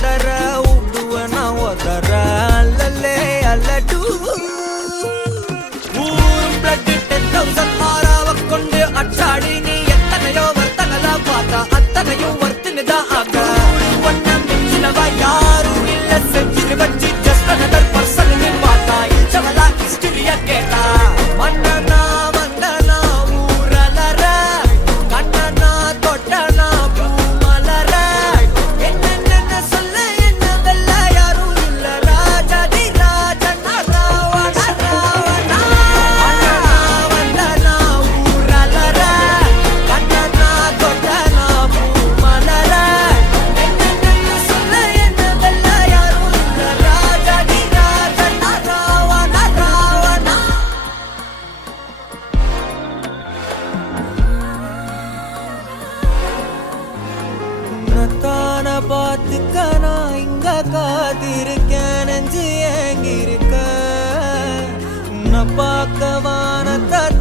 பதற விடுவனா ஒதற அல்லலே அல்லடு ஊரும் பிளட் 10,000 ஆறாவ கொண்டு அச்சாடி நீ எத்தனையோ வர்த்தங்களா பார்த்தா அத்தனையும் வர்த்தினுதான் ஆக ஒன்ன மிஞ்சினவா யாரும் இல்ல செஞ்சிரு வச்சு ஜஸ்ட் அனதர் பர்சன் நீ பார்த்தா இச்சவலா ஹிஸ்டரிய கேட்டா மன்னனா வந்தனா ஊரலற கண்ணனா தொட்டனா பூமலற என்ன சொல்ல என்ன வெல்ல யாரும் இல்ல ராஜாதி ராஜனா ராவண ராவணா மன்னனா வந்தனா ஊரலற கண்ணனா தொட்டனா பூமலற என்ன சொல்ல என்ன வெல்ல யாரும் இல்ல ராஜாதி ராஜனா ராவண ராவணா உன்னத்தான பார்த்துக்க நான் இங்க காத்திருக்கேன் நெஞ்சு ஏங்கிருக்க உன்னை பார்க்க வானத்தான்